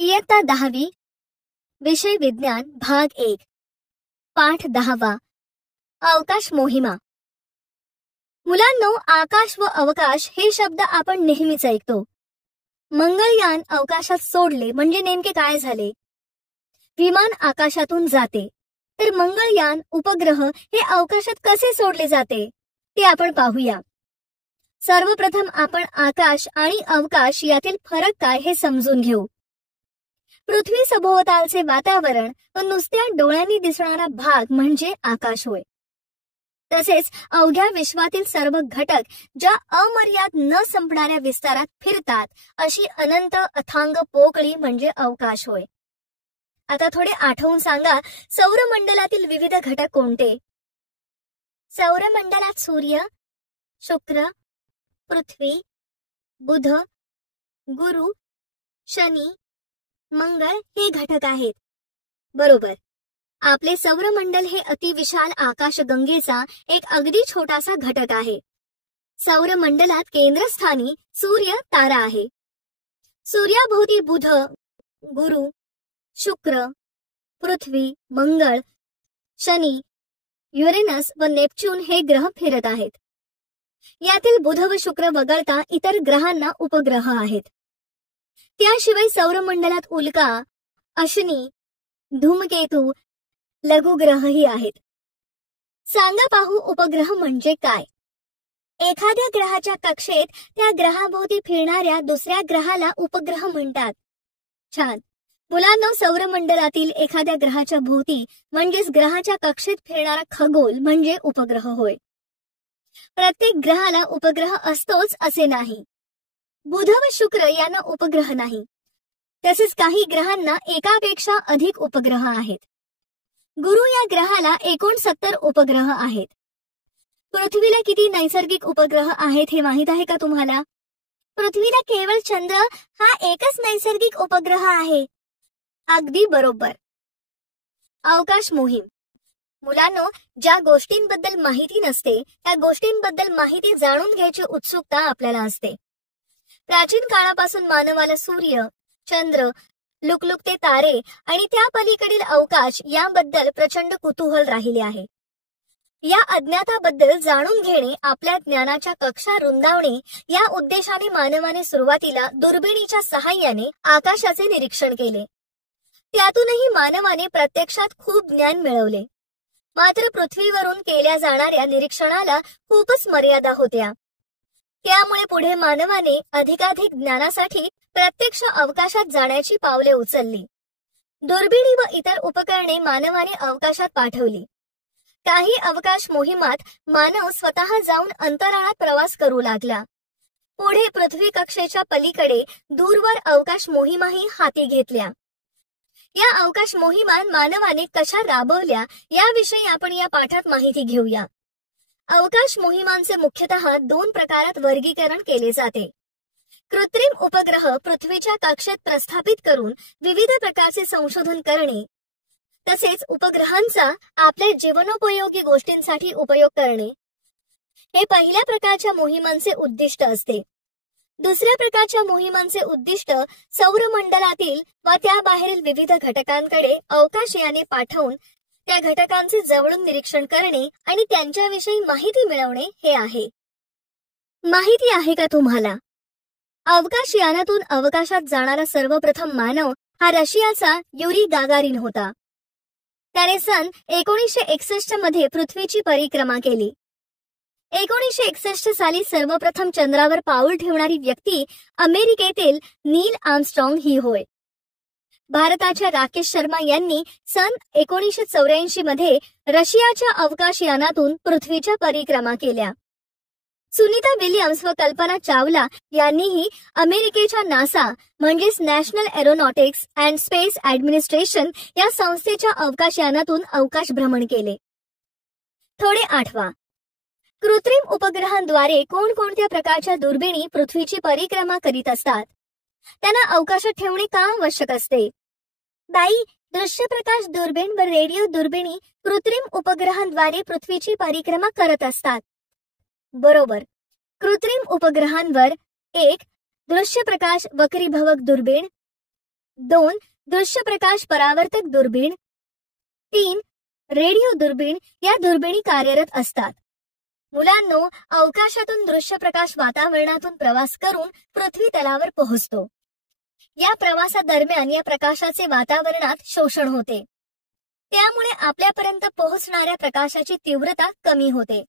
इयत्ता 10वी विषय विज्ञान भाग 1 पाठ 10वा अवकाश मोहिमा। मुलांनो, आकाश व अवकाश हे शब्द आपण नेहमीच ऐकतो। मंगळयान अवकाशात सोडले म्हणजे नेमके काय झाले? विमान आकाशातून जाते, तर मंगळयान उपग्रह हे अवकाशात कसे सोडले जाते ते आपण पाहूया। सर्वप्रथम आपण आकाश आणि अवकाश यातील फरक काय हे समजून घेऊ। पृथ्वी सभोवतालचे वातावरण व नुसत्या डोळ्यांनी दिसणारा भाग म्हणजे आकाश होय। तसेच अवघ्या विश्वातील सर्व घटक ज्या अमर्याद न संपणाऱ्या विस्तारात फिरतात अशी अनंत अथांग पोकळी म्हणजे अवकाश होय। आता थोडे आठवून सांगा, सौरमंडलातील विविध घटक कोणते? सौरमंडलात सूर्य, शुक्र, पृथ्वी, बुध, गुरु, शनी, मंगळ हे घटक आहेत। बरोबर। आपले सौरमंडल हे अतिविशाल आकाशगंगेचा एक अगदी छोटासा घटक आहे। सौरमंडलात केंद्रस्थानी सूर्य तारा आहे। सूर्याभोवती बुध, गुरु, शुक्र, पृथ्वी, मंगळ, शनी, युरेनस व नेपच्यून हे ग्रह फिरत आहेत। यातील बुध व शुक्र वगळता इतर ग्रहांना उपग्रह आहेत। त्याशिवाय सौरमंडलात उल्का, अश्नी, धूमकेतू, लघुग्रहही आहेत। सांगा पाहू, उपग्रह म्हणजे काय? एखाद्या ग्रहाच्या कक्षेत त्या ग्रहाभोवती फिरणाऱ्या दुसऱ्या ग्रहाला उपग्रह म्हणतात। छान। मुलांनो, सौरमंडलातील एखाद्या ग्रहाच्या भोवती म्हणजेच ग्रहाच्या कक्षेत फिरणारा खगोल म्हणजे उपग्रह होय। प्रत्येक ग्रहाला उपग्रह असतोच असे नाही। बुध व शुक्र यांना उपग्रह नाही। तसेच काही ग्रहांना एकापेक्षा अधिक उपग्रह आहेत। गुरु या ग्रहाला 69 उपग्रह आहेत। पृथ्वीला किती नैसर्गिक उपग्रह आहेत हे माहित आहे का तुम्हाला? पृथ्वीला केवळ चंद्र हा एकच नैसर्गिक उपग्रह आहे। अगदी बरोबर। अवकाश मोहीम। मुलांनो, ज्या गोष्टींबद्दल माहिती नसते त्या गोष्टींबद्दल माहिती जाणून घ्यायची उत्सुकता आपल्याला असते। प्राचीन काळापासून मानवाला सूर्य, चंद्र, लुकलुकते तारे आणि त्या पलीकडील अवकाश याबद्दल प्रचंड कुतूहल राहिले आहे। या अज्ञाताबद्दल जाणून घेणे, आपल्या ज्ञानाच्या कक्षा रुंदावणे या उद्देशाने मानवाने सुरुवातीला दुर्बिणीच्या सहाय्याने आकाशाचे निरीक्षण केले। त्यातूनही मानवाने प्रत्यक्षात खूप ज्ञान मिळवले। मात्र पृथ्वीवरून केल्या जाणाऱ्या निरीक्षणाला खूपच मर्यादा होत्या। त्यामुळे पुढे मानवाने अधिकाधिक ज्ञानासाठी प्रत्यक्ष अवकाशात जाण्याची पावले उचलली। दुर्बिणी व इतर उपकरणे मानवाने अवकाशात पाठवली। काही अवकाश मोहिमात मानव स्वतः जाऊन अंतराळात प्रवास करू लागला। पुढे पृथ्वी कक्षेच्या पलीकडे दूरवर अवकाश मोहिमाही हाती घेतल्या। या अवकाश मोहिमा मानवाने कशा राबवल्या याविषयी आपण या पाठात माहिती घेऊया। अवकाश मोहिमांचे मुख्यतः 2 प्रकारात वर्गीकरण केले जाते। कृत्रिम उपग्रह पृथ्वीच्या कक्षेत प्रस्थापित करून विविध प्रकारचे संशोधन करणे, तसेच उपग्रहांचा आपल्या जीवनोपयोगी गोष्टींसाठी उपयोग करणे हे पहिल्या प्रकारच्या मोहिमांचे उद्दिष्ट असते। दुसऱ्या प्रकारच्या मोहिमांचे उद्दिष्ट सौरमंडलातील व त्याबाहेरील विविध घटकांकडे अवकाशयाने पाठवून त्या घटकांचे जवळून निरीक्षण करणे आणि त्यांच्याविषयी माहिती मिळवणे हे आहे। माहिती आहे का तुम्हाला? अवकाशयानातून अवकाशात जाणारा सर्वप्रथम मानव हा रशियाचा युरी गागारिन होता। त्याने सन 1961 मध्ये पृथ्वीची परिक्रमा केली। 1961 साली सर्वप्रथम चंद्रावर पाऊल ठेवणारी व्यक्ती अमेरिकेतील नील आर्मस्ट्रॉंग ही होय। भारताच्या राकेश शर्मा यांनी सन 1984 मध्ये रशियाच्या अवकाशयानातून पृथ्वीच्या परिक्रमा केल्या। सुनीता विलियम्स व कल्पना चावला यांनीही अमेरिकेच्या नासा म्हणजेच national aeronautics and space administration या संस्थेच्या अवकाशयानातून अवकाश भ्रमण केले। थोडे आठवा। कृत्रिम उपग्रहांद्वारे कोणकोणत्या प्रकारच्या दुर्बिणी पृथ्वीची परिक्रमा करीत असतात? त्यांना अवकाशात ठेवणे का आवश्यक असते? बाई, दृश्य प्रकाश दुर्बीण व रेडिओ दुर्बिणी कृत्रिम उपग्रहांद्वारे पृथ्वीची परिक्रमा करत असतात। बरोबर। कृत्रिम उपग्रहांवर 1. दृश्य प्रकाश वक्रीभवक दुर्बीण, 2. दृश्य प्रकाश परावर्तक दुर्बीण. 3. रेडिओ दुर्बीण या दुर्बिणी कार्यरत असतात. मुलांनो, अवकाशातून दृश्य प्रकाश वातावरणातून प्रवास करून पृथ्वी तलावर पोहोचतो. या प्रवासादरम्यान या प्रकाशाचे वातावरणात शोषण होते. त्यामुळे आपल्यापर्यंत पोहोचणाऱ्या प्रकाशाची तीव्रता कमी होते.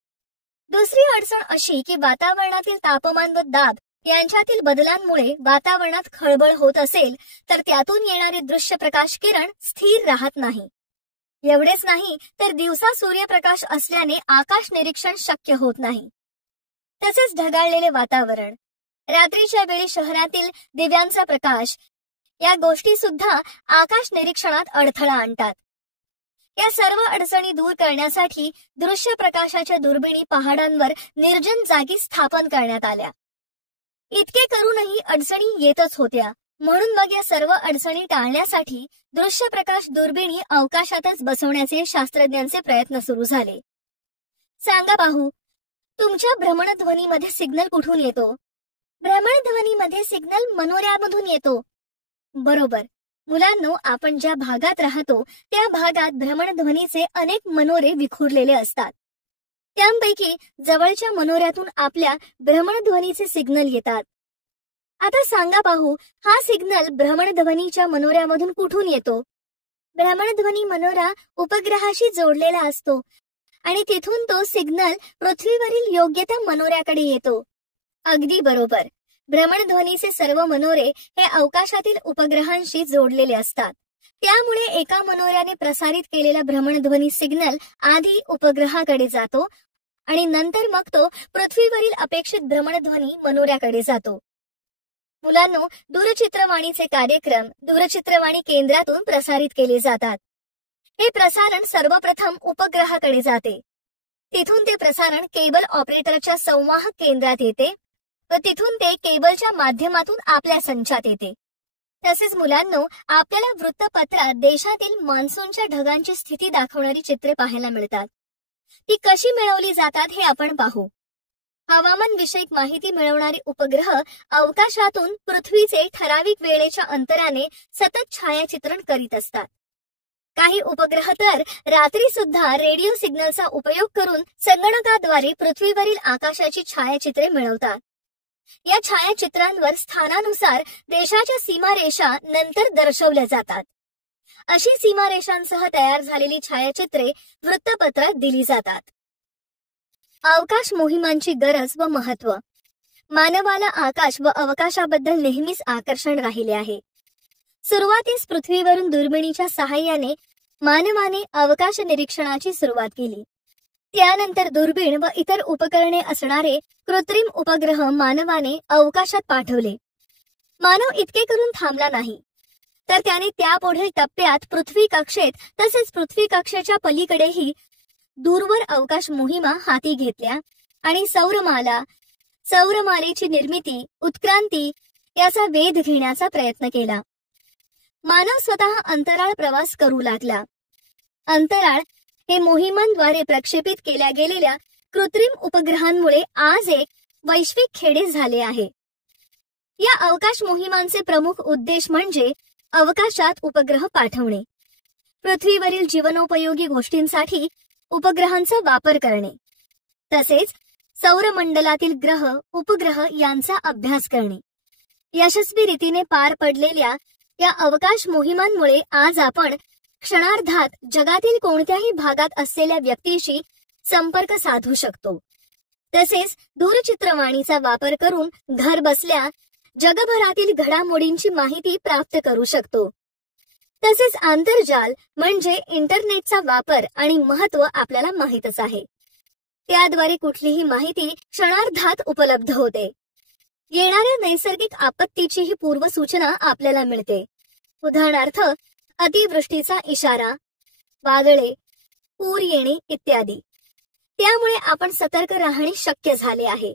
दुसरी अडचण अशी की वातावरणातील तापमान व दाब यांच्यातील बदलांमुळे वातावरणात खळबळ होत असेल तर त्यातून येणारे दृश्य प्रकाश किरण स्थिर राहत नाही. एवढेच नाही तर दिवसा सूर्यप्रकाश असल्याने आकाश निरीक्षण शक्य होत नाही. तसेच ढगाळलेले वातावरण, रात्रीच्या वेळी शहरातील दिव्यांचा प्रकाश या गोष्टी सुद्धा आकाश निरीक्षणात अडथळा आणतात. या सर्व अडचणी दूर करण्यासाठी दृश्य प्रकाशाच्या दुर्बिणी पहाडांवर निर्जन जागी स्थापन करण्यात आल्या. इतके करूनही अडचणी येतच होत्या. म्हणून मग या सर्व अडचणी टाळण्यासाठी दृश्य प्रकाश दुर्बिणी अवकाशातच बसवण्याचे शास्त्रज्ञांचे प्रयत्न सुरू झाले. सांगा पाहू, तुमच्या भ्रमणध्वनीमध्ये सिग्नल कुठून येतो? भ्रमणध्वनीमध्ये सिग्नल मनोऱ्यामधून येतो. बरोबर. मुलांनो, आपण ज्या भागात राहतो त्या भागात भ्रमणध्वनीचे अनेक मनोरे विखुरलेले असतात. त्यांपैकी जवळच्या मनोऱ्यातून आपल्या भ्रमणध्वनीचे सिग्नल येतात. आता सांगा पाहू, हा सिग्नल भ्रमणध्वनीच्या मनोऱ्यामधून कुठून येतो? भ्रमणध्वनी मनोरा उपग्रहाशी जोडलेला असतो आणि तिथून तो सिग्नल पृथ्वीवरील योग्य त्या मनोऱ्याकडे येतो. अगदी बरोबर. भ्रमणध्वनीचे सर्व मनोरे हे अवकाशातील उपग्रहांशी जोडलेले असतात. त्यामुळे एका मनोऱ्याने प्रसारित केलेला भ्रमणध्वनी सिग्नल आधी उपग्रहाकडे जातो आणि नंतर मग तो पृथ्वीवरील अपेक्षित भ्रमणध्वनी मनोऱ्याकडे जातो. मुलांनो, दूरचित्रवाणीचे कार्यक्रम दूरचित्रवाणी केंद्रातून प्रसारित केले जातात. हे प्रसारण सर्वप्रथम उपग्रहाकडे जाते. तिथून ते प्रसारण केबल ऑपरेटरच्या संवाहक केंद्रात येते व तिथून ते केबलच्या माध्यमातून आपल्या संचात येते. तसेच मुलांनो, आपल्याला वृत्तपत्रात देशातील मान्सूनच्या ढगांची स्थिती दाखवणारी चित्रे पाहायला मिळतात. ती कशी मिळवली जातात हे आपण पाहू. हवामान विषयक माहिती मिळवणारे उपग्रह अवकाशातून पृथ्वीचे ठराविक वेळेच्या अंतराने सतत छायाचित्रण करीत असतात. काही उपग्रह तर रात्री सुद्धा रेडिओ सिग्नलचा उपयोग करून संगणकाद्वारे पृथ्वीवरील आकाशाची छायाचित्रे मिळवतात. या छायाचित्रांवर स्थानानुसार देशाच्या सीमारेषा नंतर दर्शवल्या जातात. अशी सीमारेषांसह तयार झालेली छायाचित्रे वृत्तपत्रात दिली जातात. अवकाश मोहिमांची गरज व महत्त्व. मानवाला आकाश व अवकाशाबद्दल नेहमीच आकर्षण राहिले आहे. सुरुवातीस पृथ्वीवरून दुर्बिणीच्या सहाय्याने मानवाने अवकाश निरीक्षणाची सुरुवात केली. त्यानंतर दुर्बीण व इतर उपकरणे असणारे कृत्रिम उपग्रह मानवाने अवकाशात पाठवले. मानव इतके करून थांबला नाही, तर त्याने त्यापुढील टप्प्यात पृथ्वी कक्षेत तसेच पृथ्वी कक्षेच्या पलीकडेही दूरवर अवकाश मोहिमा हाती घेतल्या आणि सौरमालेची निर्मिती, उत्क्रांती याचा वेध घेण्याचा प्रयत्न केला. मानव स्वतः अंतराळ प्रवास करू लागला. अंतराळ हे मोहिमांद्वारे प्रक्षेपित केल्या गेलेल्या कृत्रिम उपग्रहांमुळे आज एक वैश्विक खेडे झाले आहे. या अवकाश मोहिमांचे प्रमुख उद्देश म्हणजे अवकाशात उपग्रह पाठवणे, पृथ्वीवरील जीवनोपयोगी गोष्टींसाठी उपग्रहांचा वापर करणे, तसेच सौरमंडलातील ग्रह उपग्रह यांचा अभ्यास करणे. यशस्वी रीतीने पार पडलेल्या या अवकाश मोहिमांमुळे आज आपण क्षणार्धात जगातील कोणत्याही भागात असलेल्या व्यक्तीशी संपर्क साधू शकतो. तसेच दूरचित्रवाणीचा वापर करून घर बसल्या जगभरातील घडामोडींची माहिती प्राप्त करू शकतो. तसेच आंतरजाल म्हणजे इंटरनेटचा वापर आणि महत्त्व आपल्याला माहीतच आहे. त्याद्वारे कुठलीही माहिती क्षणार्धात उपलब्ध होते. येणाऱ्या नैसर्गिक आपत्तीचीही पूर्वसूचना आपल्याला मिळते. उदाहरणार्थ अतिवृष्टीचा इशारा, वादळे, पूर येणे इत्यादी. त्यामुळे आपण सतर्क राहणे शक्य झाले आहे.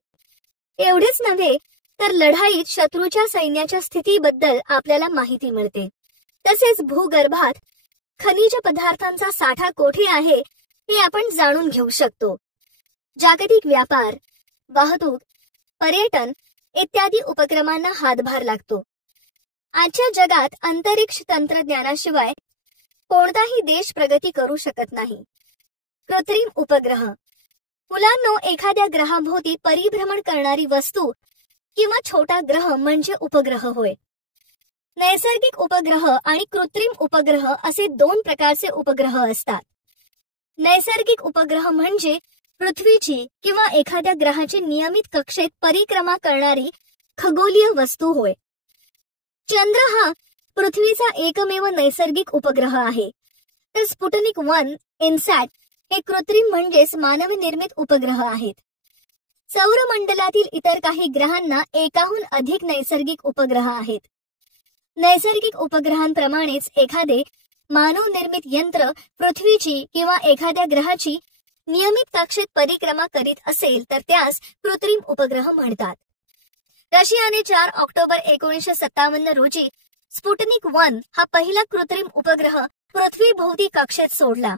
एवढेच नव्हे तर लढाईत शत्रूच्या सैन्याच्या स्थितीबद्दल आपल्याला माहिती मिळते. तसेच भूगर्भात खनिज पदार्थांचा साठा कोठे आहे हे आपण जाणून घेऊ शकतो. जागतिक व्यापार, वाहतूक, पर्यटन इत्यादी उपक्रमांना हातभार लागतो. आजच्या जगात अंतरिक्ष तंत्रज्ञानाशिवाय कोणताही देश प्रगती करू शकत नाही. कृत्रिम उपग्रह. मुलांनो, एखाद्या ग्रहाभोवती परिभ्रमण करणारी वस्तू किंवा छोटा ग्रह म्हणजे उपग्रह होय. नैसर्गिक उपग्रह आणि कृत्रिम उपग्रह असे दोन प्रकारचे उपग्रह असतात. नैसर्गिक उपग्रह म्हणजे पृथ्वीची किंवा एखाद्या ग्रहाची नियमित कक्षेत परिक्रमा करणारी खगोलीय वस्तू होय. चंद्र हा पृथ्वीचा एकमेव नैसर्गिक उपग्रह आहे. तर स्पुटनिक 1 इन्सॅट हे कृत्रिम म्हणजेच मानव निर्मित उपग्रह आहेत. सौरमंडलातील इतर काही ग्रहांना एकाहून अधिक नैसर्गिक उपग्रह आहेत. नैसर्गिक उपग्रहांप्रमाणेच एखादे मानव निर्मित यंत्र पृथ्वीची किंवा एखाद्या ग्रहाची नियमित कक्षेत परिक्रमा करीत असेल तर त्यास कृत्रिम उपग्रह म्हणतात. रशियाने 4 ऑक्टोबर 1957 रोजी स्पुटनिक 1 हा पहिला कृत्रिम उपग्रह पृथ्वीभोवती कक्षेत सोडला.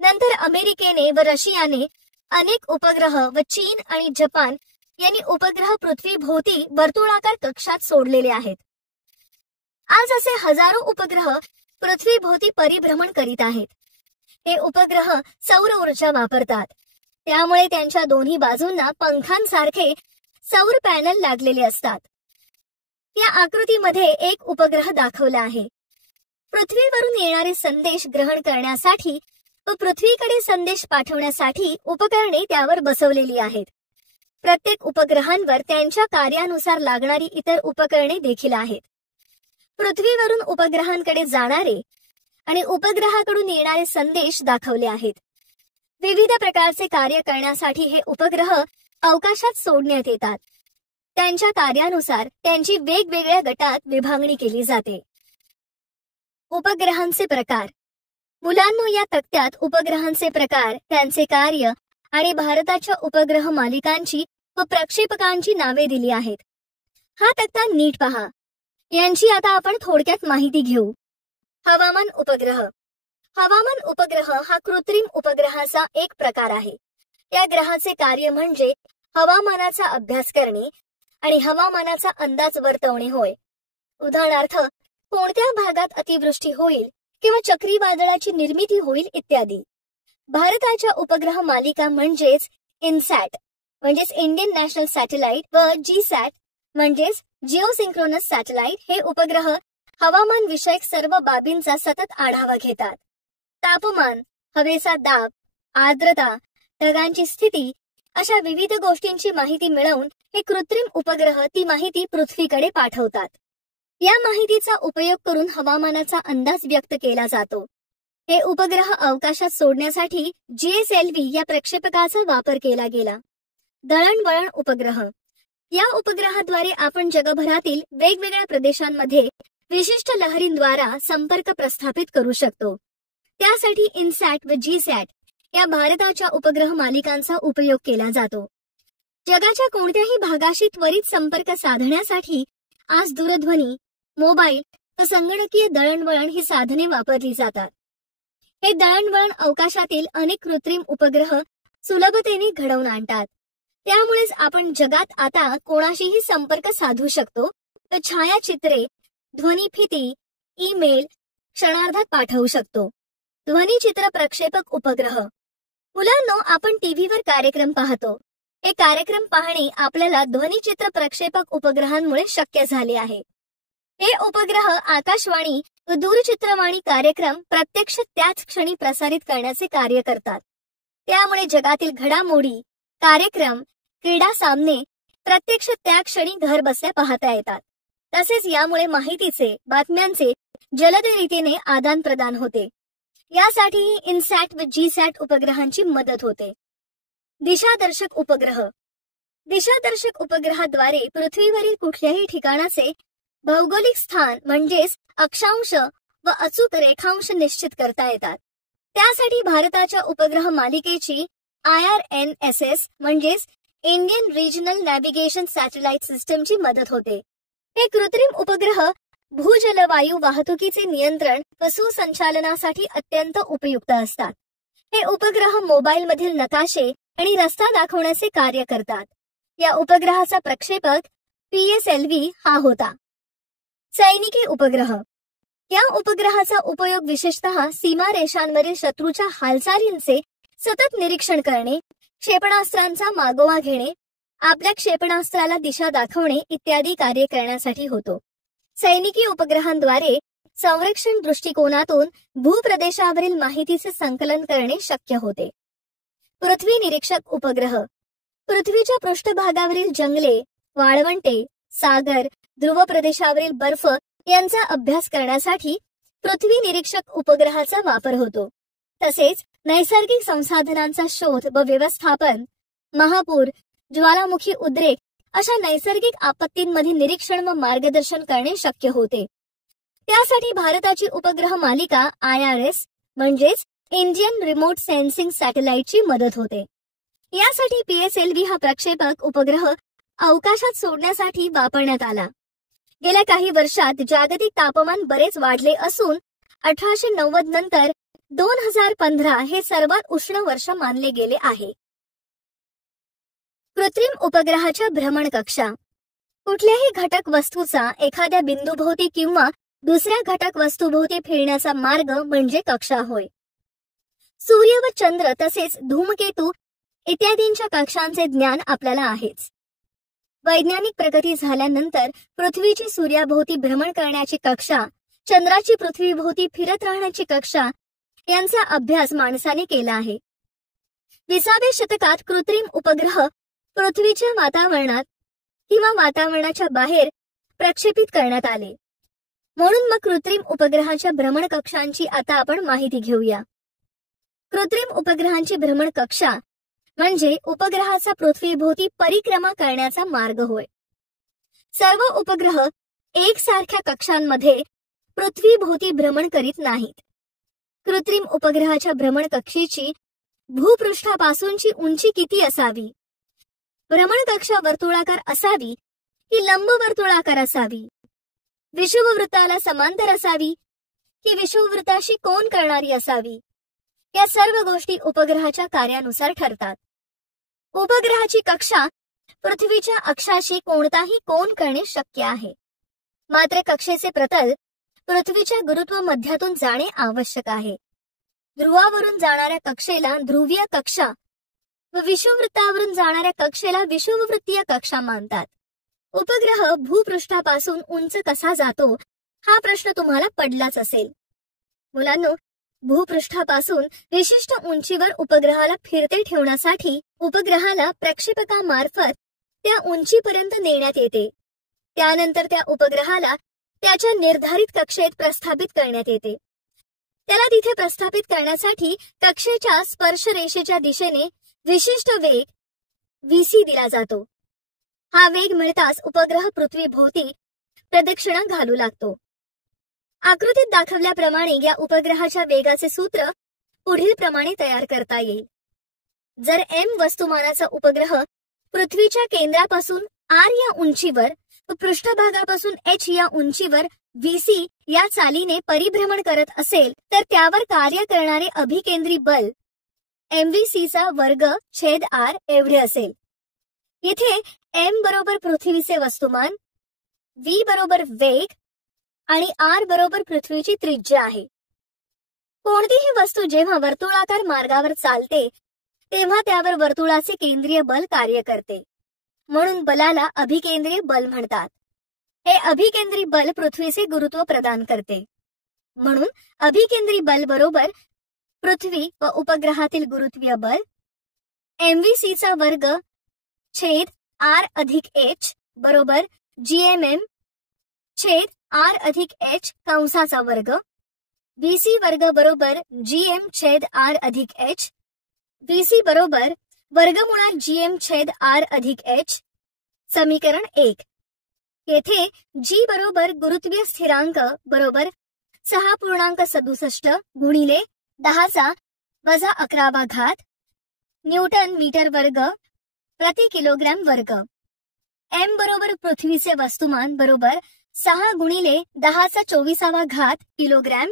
नंतर अमेरिकेने व रशियाने अनेक उपग्रह व चीन आणि जपान यांनी उपग्रह पृथ्वीभोवती वर्तुळाकार कक्षात सोडलेले आहेत. आज असे हजारो उपग्रह पृथ्वीभोवती परिभ्रमण करीत आहेत. हे उपग्रह सौर ऊर्जा वापरतात. त्यामुळे त्यांच्या दोन्ही बाजूंना पंखांसारखे सौर पॅनल लागलेले असतात. या आकृतीमध्ये एक उपग्रह दाखवला आहे. पृथ्वीवरून येणारे संदेश ग्रहण करण्यासाठी व पृथ्वीकडे संदेश पाठवण्यासाठी उपकरणे त्यावर बसवलेली आहेत. प्रत्येक उपग्रहांवर त्यांच्या कार्यानुसार लागणारी इतर उपकरणे देखील आहेत. पृथ्वीवरून उपग्रहांकडे जाणारे आणि उपग्रहाकडून येणारे संदेश दाखवले आहेत. विविध प्रकारचे कार्य करण्यासाठी हे उपग्रह अवकाशात सोडण्यात येतात. त्यांच्या कार्यानुसार त्यांची वेगवेगळ्या गटात विभागणी केली जाते. उपग्रहांचे प्रकार. मुलांनो, या तक्त्यात उपग्रहांचे प्रकार, त्यांचे कार्य आणि भारताच्या उपग्रह मालिकांची व प्रक्षेपकांची नावे दिली आहेत. हा तक्ता नीट पहा. यांची आता आपण थोडक्यात माहिती घेऊ. हवामान उपग्रह. हवामान उपग्रह हा कृत्रिम उपग्रहाचा एक प्रकार आहे. या ग्रहाचे कार्य म्हणजे हवामानाचा अभ्यास करणे आणि हवामानाचा अंदाज वर्तवणे होय. उदाहरणार्थ, कोणत्या भागात अतिवृष्टी होईल किंवा चक्रीवादळाची निर्मिती होईल इत्यादी. भारताच्या उपग्रह मालिका म्हणजेच इन्सॅट म्हणजेच इंडियन नॅशनल सॅटेलाइट व जीसॅट म्हणजेच जिओसिंक्रोनस सॅटेलाइट हे उपग्रह हवामान विषयक सर्व बाबींचा सतत आढावा घेतात. तापमान, हवेचा दाब, आर्द्रता, ढगांची स्थिती अशा विविध गोष्टींची माहिती मिळवून हे कृत्रिम उपग्रह ती माहिती पृथ्वीकडे पाठवतात. या माहितीचा उपयोग करून हवामानाचा अंदाज व्यक्त केला जातो. हे उपग्रह अवकाशात सोडण्यासाठी GSLV या प्रक्षेपकाचा वापर केला गेला. दळणवळण उपग्रह. या उपग्रहाद्वारे आपण जगभरातील वेगवेगळ्या प्रदेशांमध्ये विशिष्ट लहरींद्वारा संपर्क प्रस्थापित करू शकतो. त्यासाठी इन्सॅट व जीसॅट या भारताच्या उपग्रह मालिकांचा उपयोग केला जातो. जगाच्या कोणत्याही भागाशी त्वरित संपर्क साधण्यासाठी आज दूरध्वनी, मोबाईल व संगणकीय दळणवळण ही साधने वापरली जातात. हे दळणवळण अवकाशातील अनेक कृत्रिम उपग्रह सुलभतेने घडवून आणतात. त्यामुळेच आपण जगात आता कोणाशीही संपर्क साधू शकतो व छायाचित्रे, ध्वनिफिती, ईमेल क्षणार्धात पाठवू शकतो. ध्वनिचित्र प्रक्षेपक उपग्रह. मुलांनो, आपण टीव्हीवर कार्यक्रम पाहतो. हे कार्यक्रम पाहणे आपल्याला ध्वनिचित्र प्रक्षेपक उपग्रहांमुळे शक्य झाले आहे. हे उपग्रह आकाशवाणी व दूरचित्रवाणी कार्यक्रम प्रत्यक्ष त्याच क्षणी प्रसारित करण्याचे कार्य करतात. त्यामुळे जगातील घडामोडी, कार्यक्रम, क्रीडा सामने प्रत्यक्ष त्या क्षणी घर बसल्या पाहता येतात. तसेच यामुळे माहितीचे, बातम्यांचे जलद रीतीने आदान प्रदान होते. यासाठीही इन्सॅट व जीसॅट उपग्रहांची मदत होते. दिशादर्शक उपग्रह. दिशादर्शक उपग्रहाद्वारे पृथ्वीवरील कुठल्याही ठिकाणाचे भौगोलिक स्थान म्हणजेच अक्षांश व अचूक रेखांश निश्चित करता येतात. त्यासाठी भारताच्या उपग्रह मालिकेची IRNSS म्हणजेच इंडियन रिजनल नॅव्हिगेशन सॅटेलाइट सिस्टमची मदत होते. हे कृत्रिम उपग्रह भूजलवायू वाहतुकीचे नियंत्रण व सुसंचालनासाठी अत्यंत उपयुक्त असतात. हे उपग्रह मोबाईलमधील नकाशे आणि रस्ता दाखवण्याचे कार्य करतात. या उपग्रहाचा प्रक्षेपक PSLV हा होता. सैनिकी उपग्रह. या उपग्रहाचा उपयोग विशेषतः सीमा रेषांवरील शत्रूच्या हालचालींचे सतत निरीक्षण करणे, क्षेपणास्त्रांचा मागोवा घेणे, आपल्या क्षेपणास्त्राला दिशा दाखवणे इत्यादी कार्य करण्यासाठी होतो. सैनिकी उपग्रहांद्वारे संरक्षण दृष्टिकोनातून भूप्रदेशावरील माहितीचे संकलन करणे शक्य होते. पृथ्वी निरीक्षक उपग्रह. पृथ्वीच्या पृष्ठभागावरील जंगले, वाळवंटे, सागर, ध्रुव प्रदेशावरील बर्फ यांचा अभ्यास करण्यासाठी पृथ्वी निरीक्षक उपग्रहाचा वापर होतो. तसेच नैसर्गिक संसाधनांचा शोध व व्यवस्थापन, महापूर, ज्वालामुखी उद्रेक अशा नैसर्गिक आपत्तींमध्ये निरीक्षण व मार्गदर्शन करणे शक्य होते. त्यासाठी भारताची उपग्रह मालिका IRS म्हणजेच इंडियन रिमोट सेन्सिंग सॅटेलाइटची मदत होते. यासाठी PSLV हा प्रक्षेपक उपग्रह अवकाशात सोडण्यासाठी वापरण्यात आला. गेल्या काही वर्षात जागतिक तापमान बरेच वाढले असून 1890 नंतर 2015 हे सर्वात उष्ण वर्ष मानले गेले आहे. कृत्रिम उपग्रहाच्या भ्रमण कक्षा. कुठल्याही घटक वस्तूचा एखाद्या बिंदूभोवती किंवा दुसऱ्या घटक वस्तूभोवती फिरण्याचा मार्ग म्हणजे कक्षा होय. सूर्य व चंद्र तसेच धूमकेतू इत्यादींच्या कक्षांचे ज्ञान आपल्याला आहेच. वैज्ञानिक प्रगती झाल्यानंतर पृथ्वीची सूर्याभोवती भ्रमण करण्याची कक्षा, चंद्राची पृथ्वीभोवती फिरत राहण्याची कक्षा यांचा अभ्यास माणसाने केला आहे. 20व्या शतकात कृत्रिम उपग्रह पृथ्वीच्या वातावरणात किंवा वातावरणाच्या बाहेर प्रक्षेपित करण्यात आले. म्हणून मग कृत्रिम उपग्रहाच्या भ्रमण कक्षांची आता आपण माहिती घेऊया. कृत्रिम उपग्रहांची भ्रमण कक्षा म्हणजे उपग्रहाचा पृथ्वीभोवती परिक्रमा करण्याचा मार्ग होय. सर्व उपग्रह एकसारख्या कक्षांमध्ये पृथ्वीभोवती भ्रमण करीत नाहीत. कृत्रिम उपग्रहाच्या भ्रमण कक्षेची भूपृष्ठापासूनची उंची किती असावी? भ्रमण कक्षा वर्तुळाकार असावी की लंबवर्तुळाकार असावी? विषुववृत्ताला समांतर असावी की विषुववृत्ताशी कोन करणारी असावी? या सर्व गोष्टी उपग्रहाच्या कार्यानुसार ठरतात. उपग्रहाची कक्षा पृथ्वीच्या अक्षाशी कोणताही कोन करणे शक्य आहे. मात्र कक्षेचे प्रतल पृथ्वीच्या गुरुत्व मध्यातून जाणे आवश्यक आहे. ध्रुवावरून जाणाऱ्या कक्षेला ध्रुवीय कक्षा व विषुववृत्तावरून जाणाऱ्या कक्षेला विषुववृत्तीय कक्षा मानतात. उपग्रह भूपृष्ठापासून उंच कसा जातो हा प्रश्न तुम्हाला पडलाच असेल. मुलांनो, भूपृष्ठापासून विशिष्ट उंचीवर उपग्रहाला फिरते ठेवण्यासाठी उपग्रहाला प्रक्षेपकामार्फत त्या उंचीपर्यंत नेण्यात येते. त्यानंतर त्या उपग्रहाला त्याच्या निर्धारित कक्षेत प्रस्थापित करण्यात येते. त्याला तिथे प्रस्थापित करण्यासाठी कक्षेच्या स्पर्शरेषेच्या दिशेने विशिष्ट वेग VC दिला जातो. हा वेग मिळताच उपग्रह पृथ्वीभोवती प्रदक्षिणा घालू लागतो. आकृतीत दाखवल्याप्रमाणे या उपग्रहाच्या वेगाचे सूत्र पुढील प्रमाणे तयार करता येईल. जर m वस्तुमानाचा उपग्रह पृथ्वीच्या केंद्रापासून r या उंचीवर व पृष्ठभागापासून h या उंचीवर VC या चालीने परिभ्रमण करत असेल तर त्यावर कार्य करणारे अभिकेंद्री बल MVC वर्ग छेद r एवढे असेल. येथे m बरोबर पृथ्वीचे वस्तुमान, v बरोबर वेग आणि r बरोबर पृथ्वीची त्रिज्या आहे. कोणतीही वस्तू जेव्हा वर्तुळाकार मार्गावर चालते तेव्हा त्यावर वर्तुळाचे केंद्रीय बल कार्य करते. म्हणून बलाला अभिकेंद्रीय बल म्हणतात. हे अभिकेंद्री बल पृथ्वीचे गुरुत्व प्रदान करते. म्हणून अभिकेंद्री बल बरोबर पृथ्वी व उपग्रहातील गुरुत्वीय बल MVC वर्ग छेद r अधिक h बरोबर GMM छेद r अधिक h कंसाचा वर्ग, VC वर्ग बरोबर GM छेद r अधिक h, VC बरोबर वर्गमुळात GM छेद r अधिक h. समीकरण 1. येथे G बरोबर गुरुत्वीय स्थिरांक बरोबर 6.67 गुणिले 10⁻11 न्यूटन मीटर वर्ग प्रति किलोग्रॅम वर्ग. M बरोबर पृथ्वीचे वस्तुमान बरोबर 6 गुणिले 10⁻24 किलोग्रॅम.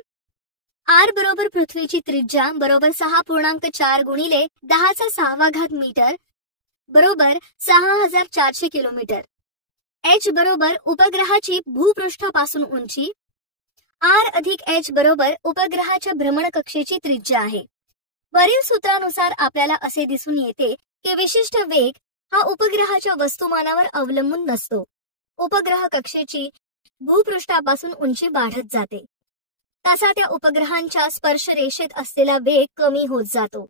R बरोबर पृथ्वीची त्रिज्या बरोबर 6.4 गुणिले 10⁻6 मीटर बरोबर 6400 किलोमीटर. h बरोबर उपग्रहाची भूपृष्ठापासून उंची, r अधिक h बरोबर उपग्रहाच्या भ्रमणकक्षेची त्रिज्या आहे. वरील सूत्रानुसार आपल्याला असे दिसून येते की विशिष्ट वेग हा उपग्रहाच्या वस्तुमानावर अवलंबून नसतो. उपग्रह कक्षेची भूपृष्ठापासून उंची वाढत जाते तसा त्या उपग्रहांच्या स्पर्शरेषेत असलेला वेग कमी होत जातो.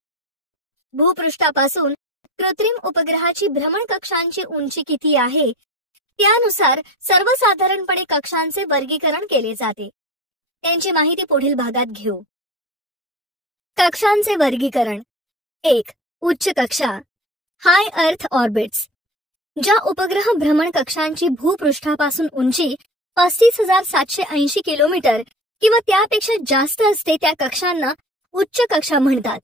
भूपृष्ठापासून कृत्रिम उपग्रहाची भ्रमणकक्षांची उंची किती आहे त्यानुसार सर्वसाधारणपणे कक्षांचे वर्गीकरण केले जाते. त्यांची माहिती पुढील भागात घेऊ. कक्षांचे वर्गीकरण. 1. उच्च कक्षा, हाय अर्थ ऑर्बिट्स. ज्या उपग्रह भ्रमण कक्षांची भूपृष्ठापासून उंची 35,780 किलोमीटर किंवा त्यापेक्षा जास्त असते त्या कक्षांना उच्च कक्षा म्हणतात.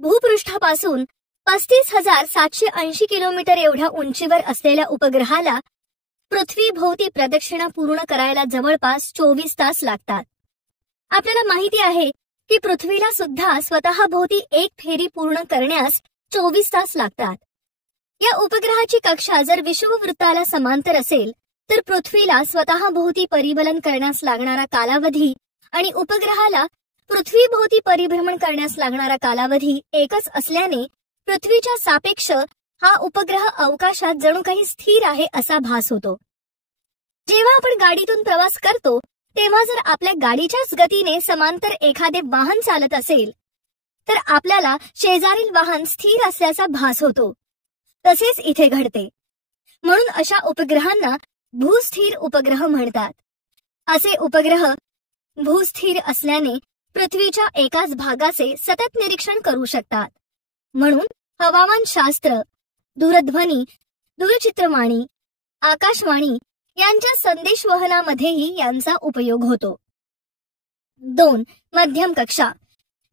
भूपृष्ठापासून 35,780 किलोमीटर एवढ्या उंचीवर असलेल्या उपग्रहाला पृथ्वीभोवती प्रदक्षिणा पूर्ण करायला जवळपास 24 तास लागतात. आपल्याला माहिती आहे की पृथ्वीला सुद्धा स्वतःभोवती एक फेरी पूर्ण करण्यास 24 तास लागतात. या उपग्रहाची कक्षा जर विषुववृत्ताला समांतर असेल तर पृथ्वीला स्वतःभोवती परिभ्रमण करण्यास लागणारा कालावधी आणि उपग्रहाला पृथ्वीभोवती परिभ्रमण करण्यास लागणारा कालावधी एकच असल्याने पृथ्वीच्या सापेक्ष हा उपग्रह अवकाशात जणू काही स्थिर आहे असा भास होतो. जेव्हा आपण गाडीतून प्रवास करतो तेव्हा जर आपल्या गाडीच्याच गतीने समांतर एखादे वाहन चालत असेल तर आपल्याला शेजारील वाहन स्थिर असल्याचा भास होतो. तसेच इथे घडते. म्हणून अशा उपग्रहांना भूस्थिर उपग्रह म्हणतात. असे उपग्रह भूस्थिर असल्याने पृथ्वीच्या एकाच भागाचे सतत निरीक्षण करू शकतात. म्हणून हवामानशास्त्र, दूरध्वनी, दूरचित्रवाणी, आकाशवाणी यांच्या संदेशवहनामध्येही यांचा उपयोग होतो. 2. मध्यम कक्षा,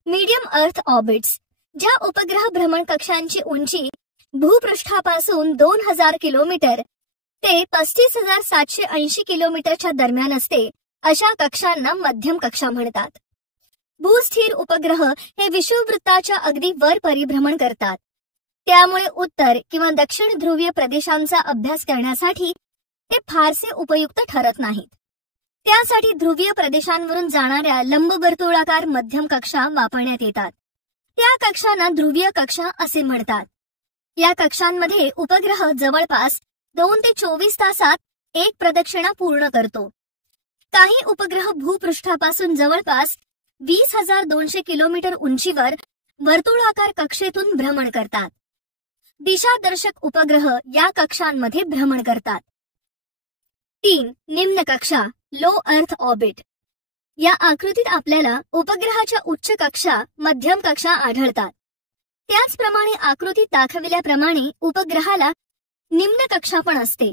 मीडियम अर्थ ऑर्बिट्स. ज्या उपग्रह भ्रमण कक्षांची उंची भूपृष्ठापासून 2000 किलोमीटर ते 35,780 किलोमीटरच्या दरम्यान असते अशा कक्षांना मध्यम कक्षा म्हणतात. भूस्थिर उपग्रह हे विषुववृत्ताच्या अगदी वर परिभ्रमण करतात. त्यामुळे उत्तर किंवा दक्षिण ध्रुवीय प्रदेशांचा अभ्यास करण्यासाठी ते फारसे उपयुक्त ठरत नाहीत. त्यासाठी ध्रुवीय प्रदेशांवरून जाणाऱ्या लंबवर्तुळाकार मध्यम कक्षा वापरण्यात येतात. त्या कक्षांना ध्रुवीय कक्षा असे म्हणतात. या कक्षांमध्ये उपग्रह जवळपास 2 ते 24 तासात एक प्रदक्षिणा पूर्ण करतो. काही उपग्रह भूपृष्ठापासून जवळपास 20,200 किलोमीटर उंचीवर वर्तुळाकार कक्षेतून भ्रमण करतात. दिशादर्शक उपग्रह या कक्षांमध्ये भ्रमण करतात. 3. निम्न कक्षा, लो अर्थ ऑर्बिट. या आकृतीत आपल्याला उपग्रहाच्या उच्च कक्षा, मध्यम कक्षा आढळतात. त्याचप्रमाणे आकृतीत दाखविल्याप्रमाणे उपग्रहाला निम्न कक्षा पण असते.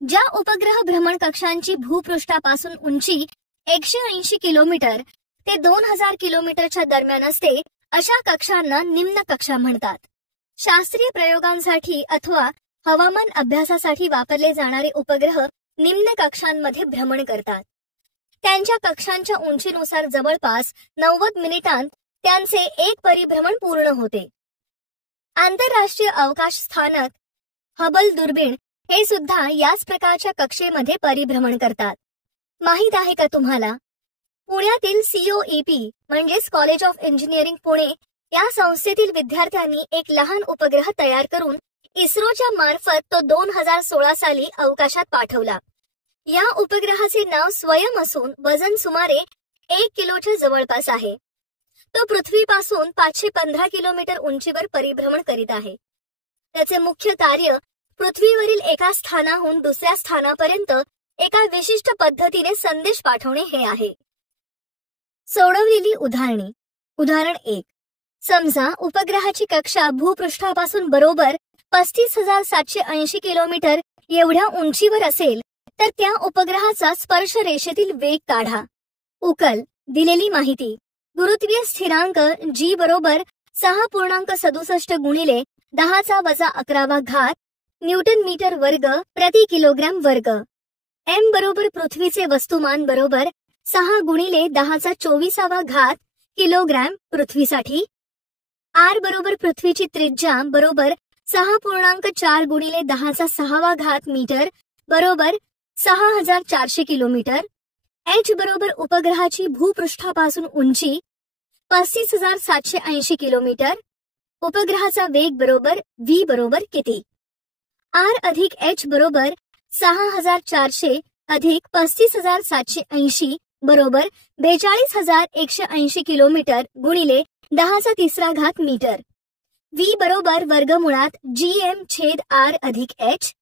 ज्या उपग्रह भ्रमण कक्षांची भूपृष्ठापासून उंची 180 किलोमीटर ते 2000 किलोमीटरच्या दरम्यान असते अशा कक्षांना निम्न कक्षा म्हणतात. शास्त्रीय प्रयोगांसाठी अथवा हवामान अभ्यासासाठी वापरले जाणारे उपग्रह निम्न कक्षांमध्ये भ्रमण करतात. त्यांच्या कक्षांच्या उंचीनुसार जवळपास 90 मिनिटांत त्यांचे एक परिभ्रमण पूर्ण होते. आंतरराष्ट्रीय अवकाश स्थानक हबल दुर्बीण हे सुद्धा याच प्रकारच्या कक्षेमध्ये परिभ्रमण करतात. माहित आहे का तुम्हाला? पुण्यातील COEP म्हणजेच कॉलेज ऑफ इंजिनिअरिंग पुणे या संस्थेतील विद्यार्थ्यांनी एक लहान उपग्रह तयार करून इस्रोच्या मार्फत तो 2016 साली अवकाशात पाठवला. या उपग्रहाचे नाव स्वयं असून वजन सुमारे 1 किलोच्या जवळपास आहे. तो पृथ्वीपासून 515 किलोमीटर उंचीवर परिभ्रमण करीत आहे. त्याचे मुख्य कार्य पृथ्वीवरील एका स्थानाहून दुसऱ्या स्थानापर्यंत एका विशिष्ट पद्धतीने संदेश पाठवणे हे आहे. सोडवलेली उदाहरणे. उदाहरण 1. समजा उपग्रहाची कक्षा भूपृष्ठापासून बरोबर 35,780 किलोमीटर एवढ्या उंचीवर असेल तर त्या उपग्रहाचा स्पर्श रेषेतील वेग काढा. उकल. दिलेली माहिती. गुरुत्वीय स्थिरांक G बरोबर 6.67 गुणिले 10⁻11 न्यूटन मीटर वर्ग प्रति किलोग्राम वर्ग. M बरोबर पृथ्वीचे वस्तुमान बरोबर 6 गुणिले 10⁻24 किलोग्राम पृथ्वीसाठी. R बरोबर पृथ्वीची त्रिज्या बरोबर 6.4 गुणिले 10⁻6 मीटर बरोबर 6400 किलोमीटर. एच बरोबर उपग्रहाची भूपृष्ठापासून उंची 35,780 किलोमीटर. उपग्रहाचा वेग बरोबर व्ही बरोबर किती? आर अधिक एच बरोबर 6400 अधिक 35,780 बरोबर 42,180 किलोमीटर गुणिले 10⁻³ मीटर. व्ही बरोबर वर्गमुळात GM छेद R अधिक H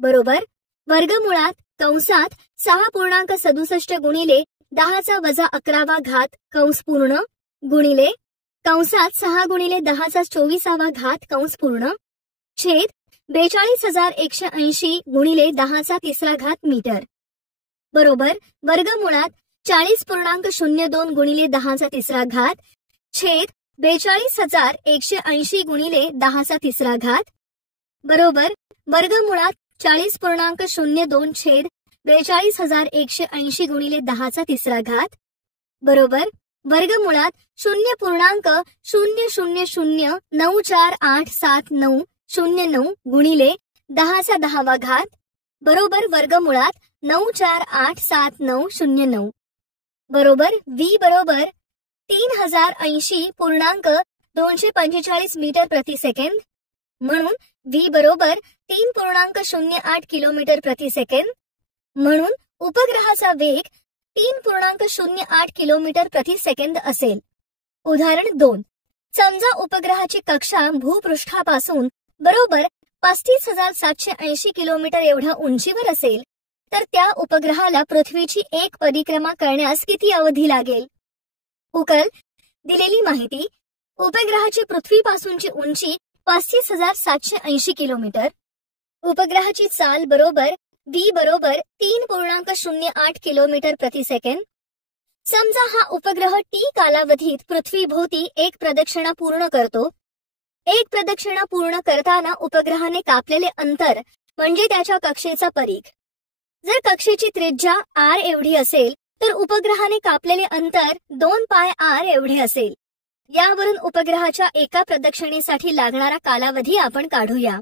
बरोबर वर्गमुळात कंसात 6.67 गुणिले 10⁻11 कंस पूर्ण गुणिले कंसात 6 गुणिले 10⁻24 कंस पूर्ण छेद 42,180 गुणिले 10⁻³ मीटर बरोबर वर्गमुळात 40.02 गुणिले 10⁻³ छेद 42,180 गुणिले 10⁻³ बरोबर वर्गमुळात 40.02 छेद 42,180 गुणिले 10⁻³ बरोबर वर्गमुळात 0.0009487909 गुणिले 10⁻10 बरोबर वर्गमुळात 9487909 बरोबर व्ही बरोबर 3080.245 मीटर प्रति सेकंद. म्हणून व्ही बरोबर 3.08 किलोमीटर प्रति सेकंद. म्हणून उपग्रहाचा वेग 3.08 किलोमीटर प्रति सेकंद असेल. उदाहरण 2. समजा उपग्रहाची कक्षा भूपृष्ठापासून बरोबर 35,780 किलोमीटर एवढ्या उंचीवर असेल तर त्या उपग्रहाला पृथ्वीची एक परिक्रमा करण्यास किती अवधी लागेल? उकल दिलेली माहिती. उपग्रहाची पृथ्वीपासूनची उंची 35,780 किलोमीटर. उपग्रहाची चाल बरोबर व्ही बरोबर 3.08 किलोमीटर प्रति सेकंद. समजा हा उपग्रह टी कालावधीत पृथ्वीभोवती एक प्रदक्षिणा पूर्ण करतो. एक प्रदक्षिणा पूर्ण करताना उपग्रहाने कापलेले अंतर म्हणजे त्याच्या कक्षेचा परीघ. जर कक्षेची त्रिज्या R एवढी असेल तर उपग्रहाने कापलेले अंतर 2πr एवढे असेल. यावरून उपग्रहाच्या एका प्रदक्षिणेसाठी लागणारा कालावधी आपण काढूया.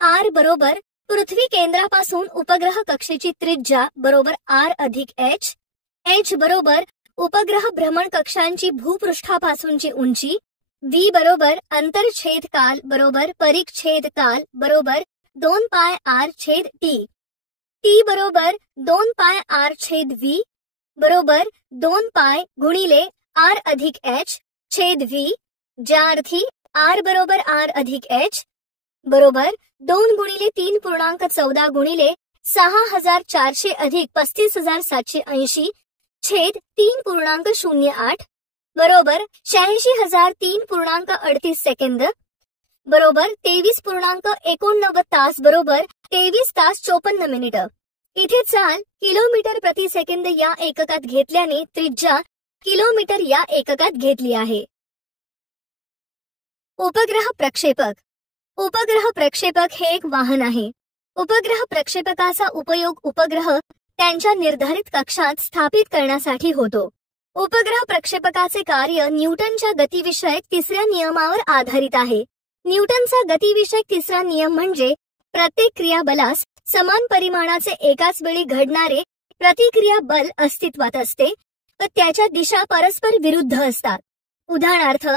R बरोबर पृथ्वी केंद्रापासून उपग्रह कक्षेची त्रिज्या बरोबर R अधिक H. H बरोबर उपग्रह भ्रमण कक्षांची भूपृष्ठापासूनची उंची. V बरोबर अंतरछेद काल बरोबर परिच्छेद काल बरोबर 2πr छेद T. T बरोबर 2πr छेद V बरोबर 2π गुणिले R अधिक H छेद V, ज्या अर्थी R बरोबर R अधिक H बरोबर 2 गुणिले 3.14 गुणिले 6,400 अधिक 35,780 छेद 3.08 बरोबर 86,003.38 सेकंद बरोबर 23.89 तास बरोबर 23 तास 54 मिनिटं. इथे चाल किलोमीटर प्रति सेकंद या एककात घेतल्याने त्रिज्या किलोमीटर या एककात घेतली आहे. उपग्रह प्रक्षेपक. उपग्रह प्रक्षेपक हे एक वाहन आहे. उपग्रह प्रक्षेपकाचा उपयोग उपग्रह त्यांच्या निर्धारित कक्षात स्थापित करण्यासाठी होतो. उपग्रह प्रक्षेपकाचे कार्य न्यूटनच्या गतिविषयक तिसऱ्या नियमावर आधारित आहे. न्यूटनचा गतिविषयक तिसरा नियम म्हणजे प्रत्येक क्रियाबलास समान परिमाणाचे एकाच वेळी घडणारे प्रतिक्रिया बल अस्तित्वात असते व त्याच्या दिशा परस्पर विरुद्ध असतात. उदाहरणार्थ,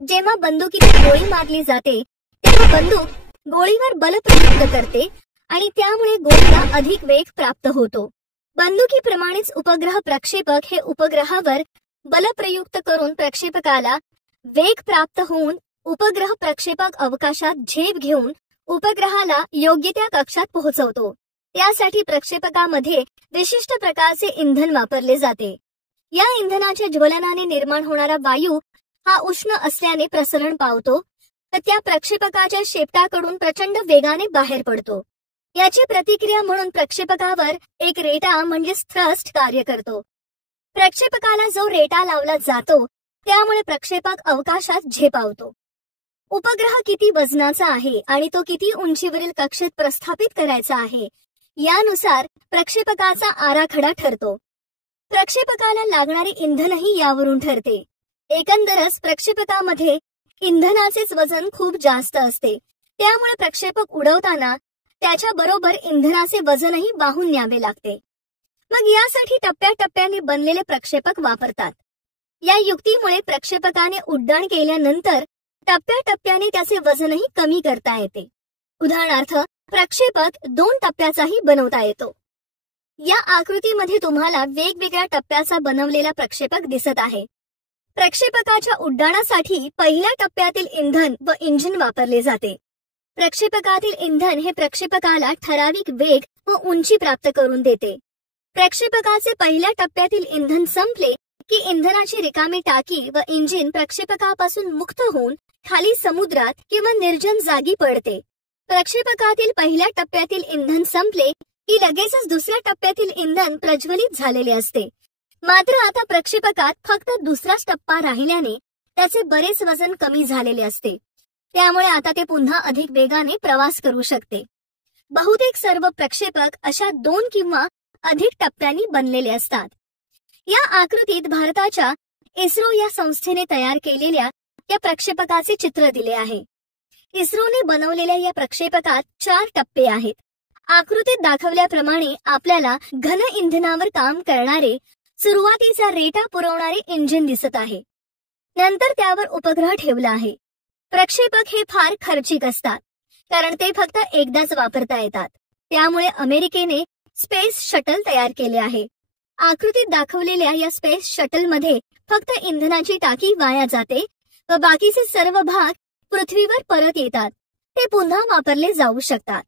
जेव्हा बंदुकीने गोळी मारली जाते तेव्हा बंदूक गोळीवर बल प्रयुक्त करते आणि त्यामुळे गोळीला अधिक वेग प्राप्त होतो. बंदुकीप्रमाणेच उपग्रह प्रक्षेपक हे उपग्रहावर बल प्रयुक्त करून प्रक्षेपकाला वेग प्राप्त होऊन उपग्रह प्रक्षेपक अवकाशात झेप घेऊन उपग्रहाला योग्य त्या कक्षात पोहोचवतो. त्यासाठी प्रक्षेपकामध्ये विशिष्ट प्रकारचे इंधन वापरले जाते. या इंधनाच्या ज्वलनाने निर्माण होणारा वायू हा उष्ण असल्याने प्रसरण पावतो व त्या प्रक्षेपकाच्या शेपटाकडून प्रचंड वेगाने बाहेर पडतो. याची प्रतिक्रिया म्हणून प्रक्षेपकावर एक रेटा म्हणजे थ्रस्ट कार्य करतो. प्रक्षेपकाला जो रेटा लावला जातो त्यामुळे प्रक्षेपक अवकाशात झेपावतो. उपग्रह किती वजनाचा आहे आणि तो किती उंचीवरील कक्षेत प्रस्थापित करायचा आहे यानुसार प्रक्षेपकाचा आराखडा ठरतो. प्रक्षेपकाला लागणारे इंधनही यावरून ठरते. एकंदरच प्रक्षेपकामध्ये इंधनाचेच वजन खूप जास्त असते. त्यामुळे प्रक्षेपक उडवताना त्याच्या बरोबर इंधनाचे वजनही वाहून न्यावे लागते. मग यासाठी टप्प्याटप्प्याने बनलेले प्रक्षेपक वापरतात. या युक्तीमुळे प्रक्षेपकाने उड्डाण केल्यानंतर टप्प्याटप्प्याने त्याचे वजनही कमी करता येते. उदाहरणार्थ प्रक्षेपक 2 टप्प्याचाही बनवता येतो. या आकृतीमध्ये तुम्हाला वेगवेगळ्या टप्प्याचा बनवलेला प्रक्षेपक दिसत आहे. प्रक्षेपकाच्या उड्डाणासाठी पहिल्या टप्प्यातील इंधन व इंजिन वापरले जाते. प्रक्षेपकातील इंधन हे प्रक्षेपकाला ठराविक वेग व उंची प्राप्त करून देते. प्रक्षेपकाचे पहिल्या टप्प्यातील इंधन संपले की इंधनाची रिकामी टाकी व इंजिन प्रक्षेपकापासून मुक्त होऊन खाली समुद्रात किंवा निर्जन जागी पडते. प्रक्षेपकातील पहिल्या टप्प्यातील इंधन संपले की लगेचच दुसऱ्या टप्प्यातील इंधन प्रज्वलित झालेले असते. मात्र आता प्रक्षेपकात फक्त दुसराच टप्पा राहिल्याने त्याचे बरेच वजन कमी झालेले असते. त्यामुळे आता ते पुन्हा अधिक वेगाने प्रवास करू शकते. बहुतेक सर्व प्रक्षेपक अशा 2 किंवा अधिक टप्प्यांनी बनलेले असतात. या आकृतीत भारताच्या इस्रो या संस्थेने तयार केलेल्या या प्रक्षेपकाचे चित्र दिले आहे. इस्रोने बनवलेल्या या प्रक्षेपकात 4 टप्पे आहेत. आकृतीत दाखवल्याप्रमाणे आपल्याला घन इंधनावर काम करणारे सुरुवातीचा रेटा पुरवणारे इंजिन दिसत आहे. नंतर त्यावर उपग्रह ठेवला आहे. प्रक्षेपक हे फार खर्चिक असतात कारण ते फक्त एकदाच वापरता येतात. त्यामुळे अमेरिकेने स्पेस शटल तयार केले आहे. आकृतीत दाखवलेल्या या स्पेस शटल मध्ये फक्त इंधनाची टाकी वाया जाते व बाकीचे सर्व भाग पृथ्वीवर परत येतात. ते पुन्हा वापरले जाऊ शकतात.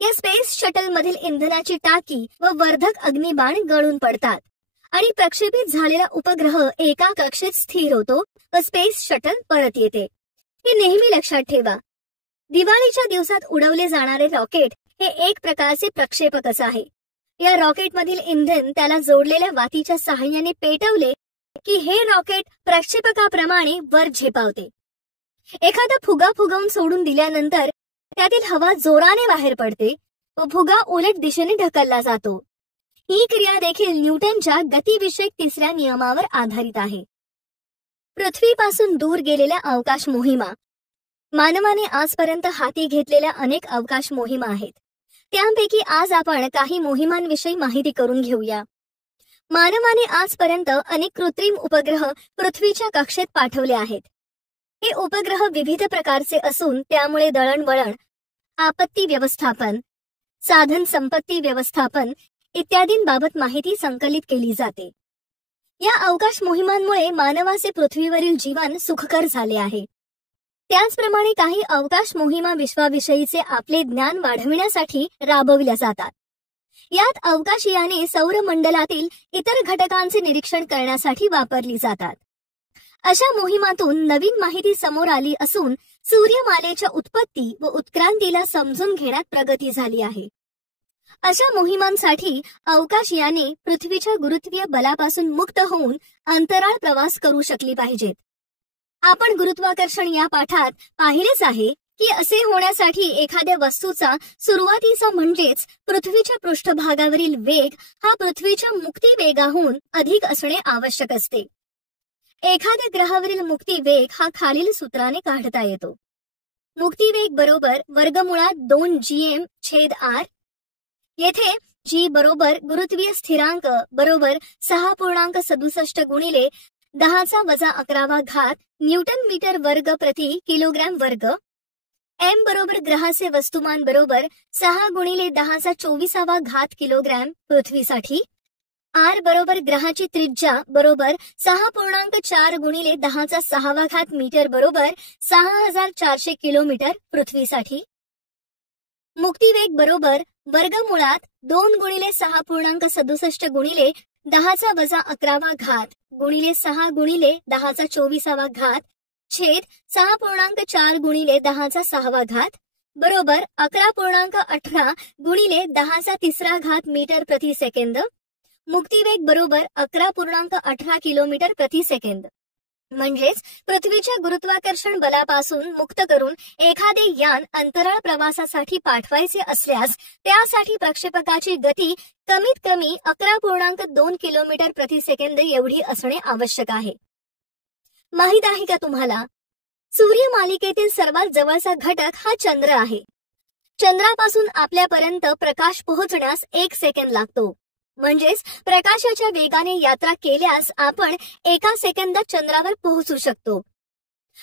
या स्पेस शटल मधील इंधनाची टाकी व वर्धक अग्निबाण गळून पडतात आणि प्रक्षेपित झालेला उपग्रह एका कक्षेत स्थिर होतो व स्पेस शटल परत येते. हे नेहमी लक्षात ठेवा. दिवाळीच्या दिवसात उडवले जाणारे रॉकेट हे एक प्रकारचे प्रक्षेपकच आहे. या रॉकेटमधील इंधन त्याला जोडलेल्या वातीच्या सहाय्याने पेटवले की हे रॉकेट प्रक्षेपकाप्रमाणे वर झेपावते. एखादा फुगा फुगवून सोडून दिल्यानंतर त्यातील हवा जोराने बाहेर पडते व फुगा उलट दिशेने ढकलला जातो. ही क्रिया देखील न्यूटनच्या गतिविषयक 3ऱ्या नियमावर आधारित आहे. पृथ्वीपासून दूर गेलेल्या अवकाश मोहिमा. मानवाने आजपर्यंत हाती घेतलेल्या अनेक अवकाश मोहिमा आहेत. त्यापैकी आज आपण काही मोहिमांविषयी माहिती करून घेऊया. मानवाने आजपर्यंत अनेक कृत्रिम उपग्रह पृथ्वीच्या कक्षेत पाठवले आहेत. हे उपग्रह विविध प्रकारचे असून त्यामुळे दळणवळण, आपत्ती व्यवस्थापन, साधन संपत्ती व्यवस्थापन इत्यादींबाबत माहिती संकलित केली जाते. या अवकाश मोहिमांमुळे मानवाचे पृथ्वीवरील जीवन सुखकर झाले आहे. त्याचप्रमाणे काही अवकाश मोहिमा विश्वाविषयीचे आपले ज्ञान वाढविण्यासाठी राबविल्या जातात. यात अवकाशयाने सौरमंडलातील इतर घटकांचे निरीक्षण करण्यासाठी वापरली जातात. अशा मोहिमातून नवीन माहिती समोर आली असून सूर्यमालेच्या उत्पत्ती व उत्क्रांतीला समजून घेण्यात प्रगती झाली आहे. अशा मोहिमांसाठी अवकाशयाने पृथ्वीच्या गुरुत्वीय बलापासून मुक्त होऊन अंतराळ प्रवास करू शकली पाहिजेत. आपण गुरुत्वाकर्षण या पाठात पाहिलेच आहे की असे होण्यासाठी एखाद्या वस्तूचा सुरुवातीचा म्हणजेच पृथ्वीच्या पृष्ठभागावरील वेग हा पृथ्वीच्या मुक्ती वेगाहून अधिक असणे आवश्यक असते. एखाद्या ग्रहावरील मुक्ती वेग हा खालील सूत्राने काढता येतो. मुक्तीवेग बरोबर वर्गमुळात 2gm/r. येथे g बरोबर गुरुत्वीय स्थिरांक बरोबर 6.67 गुणिले 10⁻11 न्यूटन मीटर वर्ग प्रति किलोग्रॅम वर्ग. m बरोबर ग्रहाचे वस्तुमान बरोबर 6 गुणिले 10⁻24 किलोग्रॅम पृथ्वीसाठी. r बरोबर ग्रहाची त्रिज्या बरोबर 6.4 गुणिले 10⁻6 मीटर बरोबर 6400 किलोमीटर पृथ्वीसाठी. मुक्तीवेग बरोबर वर्गमुळात 2 गुणिले 6.67 गुणिले 10⁻11 गुणिले 6 गुणिले 10⁻24 छेद 6.4 गुणिले 10⁻6 बरोबर 11.18 गुणिले 10⁻³ मीटर प्रति सेकंद. मुक्तीवेग बरोबर 11.18 किलोमीटर प्रति सेकंद. म्हणजेच पृथ्वीच्या गुरुत्वाकर्षण बलापासून मुक्त करून एखादे यान अंतराळ प्रवासासाठी पाठवायचे असल्यास त्यासाठी प्रक्षेपकाची गती कमीत कमी 11.2 किलोमीटर प्रति सेकंद एवढी असणे आवश्यक आहे. माहित आहे का तुम्हाला, सूर्यमालिकेतील सर्वात जवळचा घटक हा चंद्र आहे. चंद्रापासून आपल्यापर्यंत प्रकाश पोहोचण्यास 1 सेकंद लागतो. म्हणजेच प्रकाशाच्या वेगाने यात्रा केल्यास आपण 1 सेकंदात चंद्रावर पोहोचू शकतो.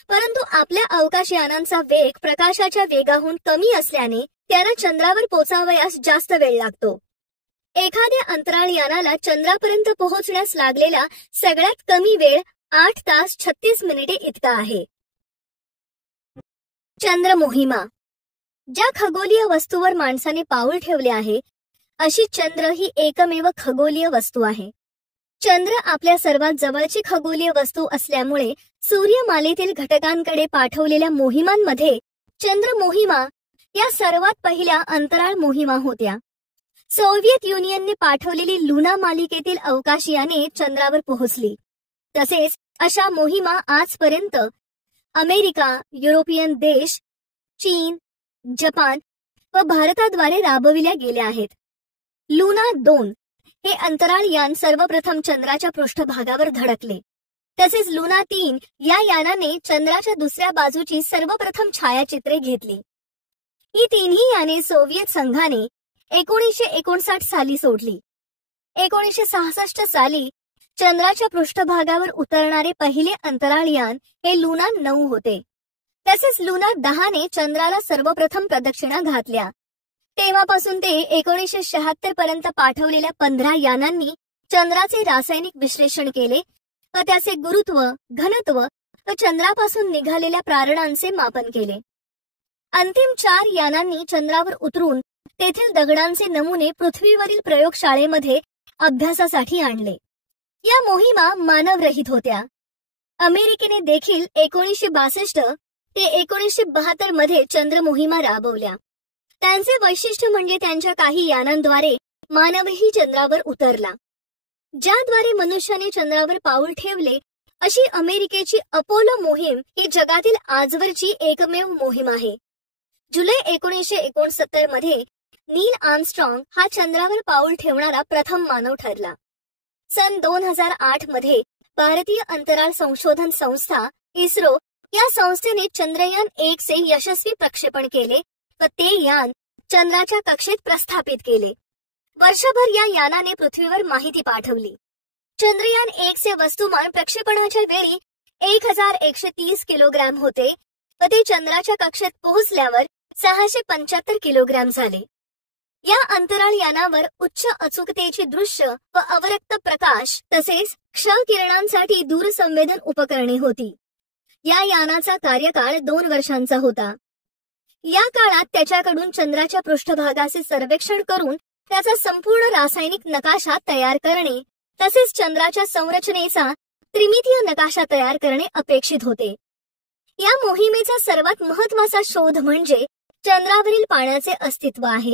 परंतु आपल्या अवकाशयानांचा वेग प्रकाशाच्या वेगाहून कमी असल्याने त्यांना चंद्रावर पोहोचावयास जास्त वेळ लागतो. एखाद्या अंतराळयानाला चंद्रापर्यंत पोहोचण्यास लागलेला सगळ्यात कमी वेळ 8 तास 36 मिनिटे इतका आहे. चंद्र मोहिमा. ज्या खगोलीय वस्तूवर माणसाने पाऊल ठेवले आहे अशी चंद्र ही एकमेव खगोलीय वस्तू आहे. चंद्र आपल्या सर्वात जवळची खगोलीय वस्तू असल्यामुळे सूर्यमालेतील घटकांकडे पाठवलेल्या मोहिमांमध्ये चंद्र मोहिमा या सर्वात पहिल्या अंतराळ मोहिमा होत्या. सोव्हिएत युनियनने पाठवलेली लुना मालिकेतील अवकाशयाने चंद्रावर पोहोचली. तसेच अशा मोहिमा आजपर्यंत अमेरिका, युरोपियन देश, चीन, जपान व भारताद्वारे राबविल्या गेल्या आहेत. लुना 2 हे अंतराळयान सर्वप्रथम चंद्राच्या पृष्ठभागावर धडकले. तसेच लुना 3 या यानाने चंद्राच्या दुसऱ्या बाजूची सर्वप्रथम छायाचित्रे घेतली. ही तिन्ही याने सोव्हिएत संघाने 1959 साली सोडली. 1966 साली चंद्राच्या पृष्ठभागावर उतरणारे पहिले अंतराळयान हे लुना 9 होते. तसेच लुना 10 ने चंद्राला सर्वप्रथम प्रदक्षिणा घातल्या. तेव्हापासून ते 1976 पर्यंत पाठवलेल्या 15 यानांनी चंद्राचे रासायनिक विश्लेषण केले व त्याचे गुरुत्व, घनत्व व चंद्रापासून निघालेल्या प्रारणांचे मापन केले. अंतिम 4 यानांनी चंद्रावर उतरून तेथील दगडांचे नमुने पृथ्वीवरील प्रयोगशाळेमध्ये अभ्यासासाठी आणले. या मोहिमा मानवरहित होत्या. अमेरिकेने देखील 1962 ते 1972 मध्ये चंद्र मोहिमा राबवल्या. त्यांचे वैशिष्ट्य म्हणजे त्यांच्या काही यानांद्वारे मानवही चंद्रावर उतरला. ज्याद्वारे मनुष्याने चंद्रावर पाऊल ठेवले अशी अमेरिकेची अपोलो मोहीम ही जगातील आजवरची एकमेव मोहीम आहे. जुलै 1969 मध्ये नील आर्मस्ट्रॉंग हा चंद्रावर पाऊल ठेवणारा प्रथम मानव ठरला. सन 2008 मध्ये भारतीय अंतराळ संशोधन संस्था इस्रो या संस्थेने चंद्रयान 1 चे यशस्वी प्रक्षेपण केले व ते यान चंद्राच्या कक्षेत प्रस्थापित केले. वर्षभर या यानाने पृथ्वीवर माहिती पाठवली. चंद्रयान 1 चे वस्तुमान प्रक्षेपणाच्या वेळी 1130 किलोग्रॅम होते व ते चंद्राच्या कक्षेत पोहोचल्यावर 675 किलोग्रॅम झाले. या अंतराळ यानावर उच्च अचूकतेची दृश्य व अवरक्त प्रकाश तसेच क्ष किरणांसाठी दूरसंवेदन उपकरणे होती. या यानाचा कार्यकाळ 2 वर्षांचा होता. या काळात त्याच्याकडून चंद्राच्या पृष्ठभागाचे सर्वेक्षण करून त्याचा संपूर्ण रासायनिक नकाशा तयार करणे तसेच चंद्राच्या संरचनेचा त्रिमितीय नकाशा तयार करणे अपेक्षित होते. या मोहिमेचा सर्वात महत्त्वाचा शोध म्हणजे चंद्रावरील पाण्याचे अस्तित्व आहे.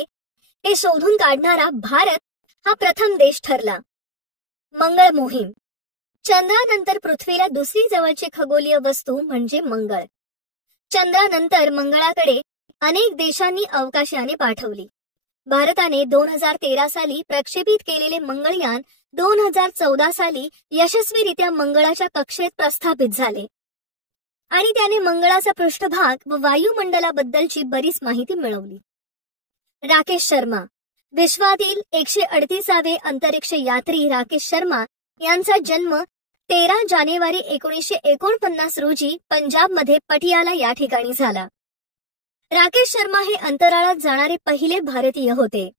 हे शोधून काढणारा भारत हा प्रथम देश ठरला. मंगळ मोहीम. चंद्रानंतर पृथ्वीला दुसरी जवळची खगोलीय वस्तू म्हणजे मंगळ. चंद्रानंतर मंगळाकडे अनेक देशांनी अवकाशयाने पाठवली. भारताने 2013 साली प्रक्षेपित केलेले मंगळयान 2014 साली यशस्वीरित्या मंगळाच्या कक्षेत प्रस्थापित झाले आणि त्याने मंगळाचा पृष्ठभाग व वायुमंडलाबद्दलची बरीच माहिती मिळवली. राकेश शर्मा. विश्वातील 138वे अंतरिक्ष यात्री राकेश शर्मा यांचा जन्म 13 जानेवारी 1949 रोजी पंजाबमध्ये पटियाला या ठिकाणी झाला. राकेश शर्मा हे अंतराळात जाणारे पहिले भारतीय होते.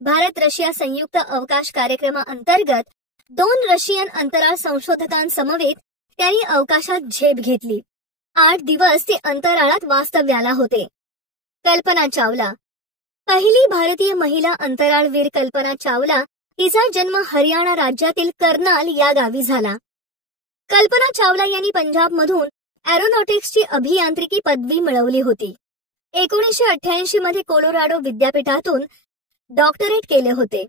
भारत रशिया संयुक्त अवकाश कार्यक्रमाअंतर्गत 2 रशियन अंतराळ संशोधकांसमवेत त्यांनी अवकाशात झेप घेतली. 8 दिवस ते अंतराळात वास्तव्याला होते. कल्पना चावला. पहिली भारतीय महिला अंतराळवीर कल्पना चावला हिचा जन्म हरियाणा राज्यातील कर्नाल या गावी झाला. कल्पना चावला यांनी पंजाबमधून एरोनॉटिक्सची अभियांत्रिकी पदवी मिळवली होती. 1988 मध्ये कोलोराडो विद्यापीठातून डॉक्टरेट केले होते.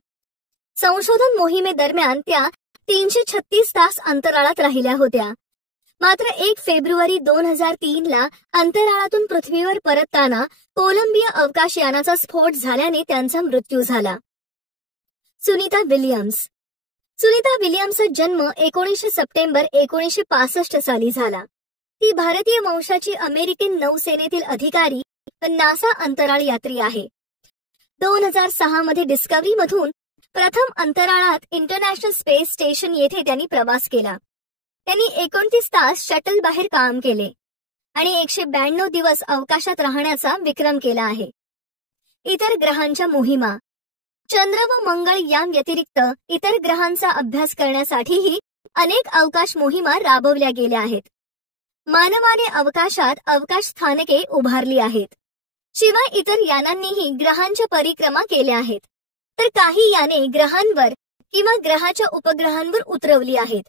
संशोधन मोहिमेदरम्यान त्या 336 तास अंतराळात राहिल्या होत्या. मात्र 1 फेब्रुवारी 2003 ला अंतराळातून पृथ्वीवर परतताना कोलंबिया अवकाशयानाचा स्फोट झाल्याने त्यांचा मृत्यू झाला. सुनीता विल्यम्स. सुनीता विल्यम्सचा जन्म 19 सप्टेंबर 1965 साली झाला. ती भारतीय वंशाची अमेरिकन नौसेनेतील अधिकारी नासा अंतराळ यात्री आहे. 2006 मध्ये डिस्कव्हरी मधून प्रथम अंतराळात इंटरनॅशनल स्पेस स्टेशन येथे त्यांनी प्रवास केला. त्यांनी 29 तास शटल बाहेर काम केले आणि 192 दिवस अवकाशात राहण्याचा विक्रम केला आहे. इतर ग्रहांच्या मोहिमा. चंद्र व मंगळ या व्यतिरिक्त इतर ग्रहांचा अभ्यास करण्यासाठीही अनेक अवकाश मोहिमा राबवल्या गेल्या आहेत. मानवाने अवकाशात अवकाश स्थानके उभारली आहेत. शिवाय इतर यानांनीही ग्रहांच्या परिक्रमा केल्या आहेत. तर काही याने ग्रहांवर किंवा ग्रहाच्या उपग्रहांवर उतरवली आहेत.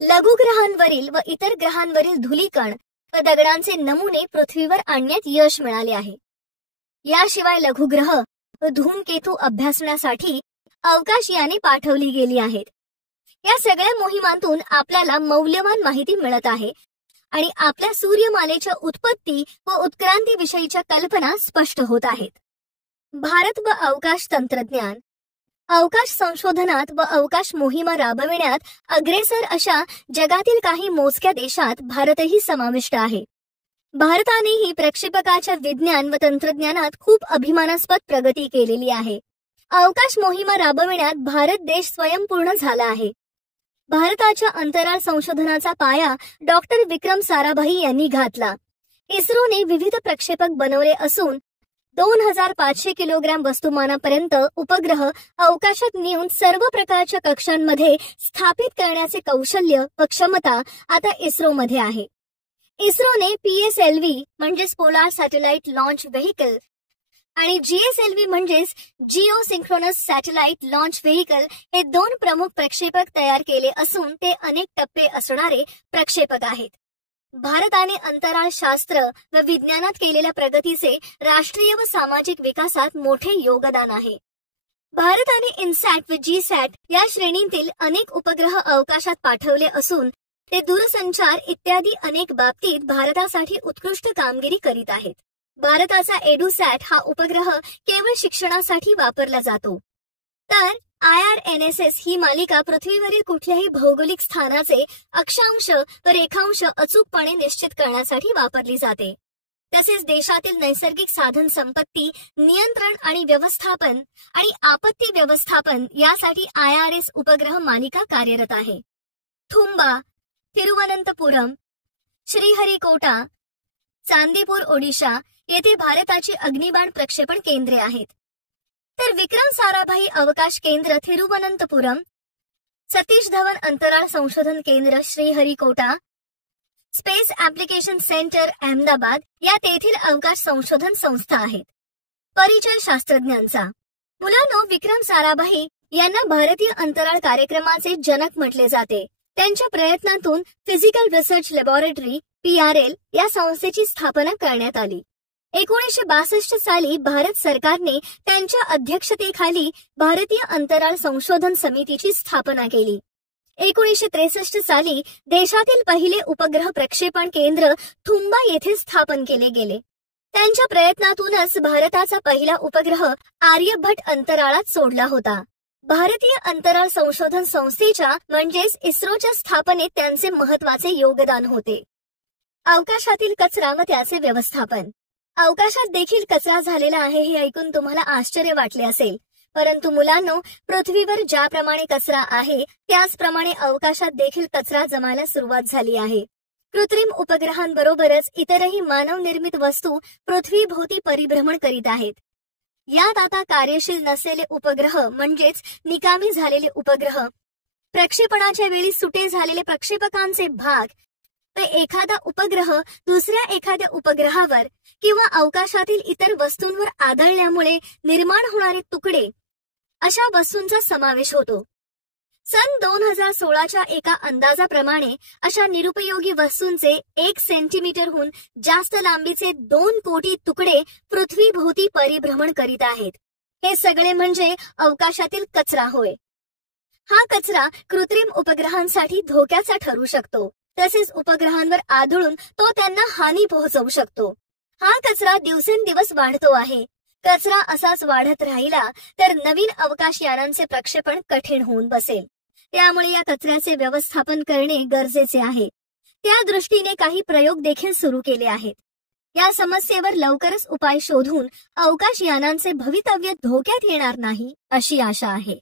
लघुग्रहांवरील व इतर ग्रहांवरील धूलिकण व दगडांचे नमुने पृथ्वीवर आणण्यात यश मिळाले आहे. याशिवाय लघुग्रह व धूमकेतू अभ्यासण्यासाठी अवकाश याने पाठवली गेली आहेत. या सगळ्या मोहिमांतून आपल्याला मौल्यवान माहिती मिळत आहे आणि आपल्या सूर्यमालेच्या उत्पत्ती व उत्क्रांतीविषयीच्या कल्पना स्पष्ट होत आहेत. भारत व अवकाश तंत्रज्ञान. अवकाश संशोधनात व अवकाश मोहिमा राबविण्यात अग्रेसर अशा जगातील काही मोजक्या देशात भारतही समाविष्ट आहे. भारतानेही प्रक्षेपकाच्या विज्ञान व तंत्रज्ञानात खूप अभिमानास्पद प्रगती केलेली आहे. अवकाश मोहिमा राबविण्यात भारत देश स्वयंपूर्ण झाला आहे. भारताच्या अंतराळ संशोधनाचा पाया डॉक्टर विक्रम साराभाई यांनी घातला. इस्रोने विविध प्रक्षेपक बनवले असून 2500 किलोग्रॅम वस्तुमानापर्यंत उपग्रह अवकाशात नेऊन सर्व प्रकारच्या कक्षांमध्ये स्थापित करण्याचे कौशल्य व क्षमता आता इस्रोमध्ये आहे. इस्रोने PSLV म्हणजेच पोलार सॅटेलाइट लॉन्च व्हेइकल आणि GSLV म्हणजेच Jio synchronous satellite launch vehicle हे 2 प्रमुख प्रक्षेपक तयार केले असून ते अनेक टप्पे असणारे प्रक्षेपक आहेत. भारताने अंतराळ शास्त्र व विज्ञानात केलेल्या प्रगतीचे राष्ट्रीय व सामाजिक विकासात मोठे योगदान आहे. भारताने इनसॅट व जीसॅट या श्रेणीतील अनेक उपग्रह अवकाशात पाठवले असून ते दूरसंचार इत्यादी अनेक बाबतीत भारतासाठी उत्कृष्ट कामगिरी करीत आहेत. भारताचा एडुसॅट हा उपग्रह केवळ शिक्षणासाठी वापरला जातो. तर IRNSS ही मालिका पृथ्वीवरील कुठल्याही भौगोलिक स्थानाचे अक्षांश व रेखांश अचूकपणे निश्चित करण्यासाठी वापरली जाते. तसेच देशातील नैसर्गिक साधन संपत्ती नियंत्रण आणि व्यवस्थापन आणि आपत्ती व्यवस्थापन यासाठी IRS उपग्रह मालिका कार्यरत आहे. थुंबा, तिरुवनंतपुरम, श्रीहरिकोटा, चांदीपूर ओडिशा येथे भारताची अग्निबाण प्रक्षेपण केंद्रे आहेत. तर विक्रम साराभाई अवकाश केंद्र तिरुवनंतपुरम, सतीश धवन अंतराळ संशोधन केंद्र Sriharikota, space application centre Ahmedabad या तेथील अवकाश संशोधन संस्था आहेत. परिचय शास्त्रज्ञांचा. मुलांनो, विक्रम साराभाई यांना भारतीय अंतराळ कार्यक्रमाचे जनक म्हटले जाते. त्यांच्या प्रयत्नातून फिजिकल रिसर्च लॅबोरेटरी PRL या संस्थेची स्थापना करण्यात आली. 1962 साली भारत सरकारने त्यांच्या अध्यक्षतेखाली भारतीय अंतराळ संशोधन समितीची स्थापना केली. 1963 साली देशातील पहिले उपग्रह प्रक्षेपण केंद्र थुंबा येथे स्थापन केले गेले. त्यांच्या प्रयत्नातूनच भारताचा पहिला उपग्रह आर्यभट्ट अंतराळात सोडला होता. भारतीय अंतराळ संशोधन संस्थेच्या म्हणजेच इस्रोच्या स्थापनेत त्यांचे महत्त्वाचे योगदान होते. अवकाशातील कचरा व त्याचे व्यवस्थापन. अवकाशात देखील कचरा झालेला आहे हे ऐकून तुम्हाला आश्चर्य वाटले असेल, परंतु मुलांनो, पृथ्वीवर ज्याप्रमाणे कचरा आहे त्याचप्रमाणे अवकाशात देखील कचरा जमायला सुरुवात झाली आहे. कृत्रिम उपग्रहांबरोबरच इतरही मानव निर्मित वस्तू पृथ्वीभोवती परिभ्रमण करीत आहेत. यात आता कार्यशील नसलेले उपग्रह म्हणजेच निकामी झालेले उपग्रह, प्रक्षेपणाच्या वेळी सुटे झालेले प्रक्षेपकांचे भाग व एखादा उपग्रह दुसऱ्या एखाद्या उपग्रहावर किंवा अवकाशातील इतर वस्तूंवर आदळल्यामुळे निर्माण होणारे तुकडे अशा वस्तूंचा समावेश होतो. सन 2016च्या एका अंदाजाप्रमाणे अशा निरुपयोगी वस्तूंचे 1 सेंटीमीटरहून जास्त लांबीचे 2 कोटी तुकडे पृथ्वीभोवती परिभ्रमण करीत आहेत. हे सगळे म्हणजे अवकाशातील कचरा होय. हा कचरा कृत्रिम उपग्रहांसाठी धोक्याचा ठरू शकतो. तसेच उपग्रहांवर आदळून तो त्यांना हानी पोहोचवू शकतो. हा कचरा दिवसेंदिवस वाढतो आहे. कचरा असाच वाढत राहिला तर नवीन अवकाश यानांचे प्रक्षेपण कठीण होऊन बसेल. त्यामुळे या कचऱ्याचे व्यवस्थापन करणे गरजेचे आहे. त्या दृष्टीने काही प्रयोग देखील सुरू केले आहेत. या समस्येवर लवकरच उपाय शोधून अवकाशयानांचे भवितव्य धोक्यात येणार नाही अशी आशा आहे.